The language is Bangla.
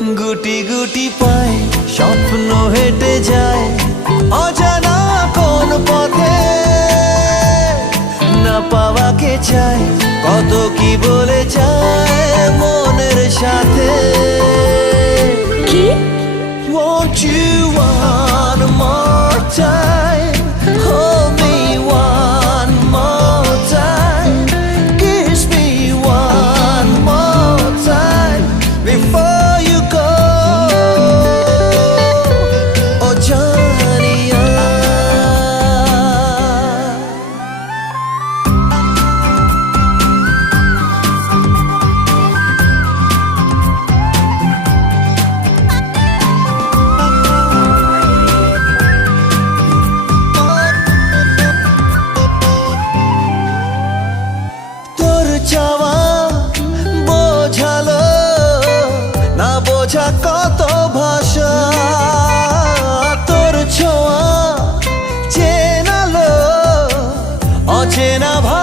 গুটি গুটি পায় স্বপ্ন হেঁটে যায় অজানা কোন পথে, না পাওয়াকে চায় কত কি বলে যায় মনের সাথে। কি Won't you one more time? Hold me one more time. Kiss me one more time before you go. Oh, Janiya. তোর চাওয়া বোঝালো না বোঝা কত ভাষা, তোর ছোঁয়া চেনালো অচেনা ভাষা।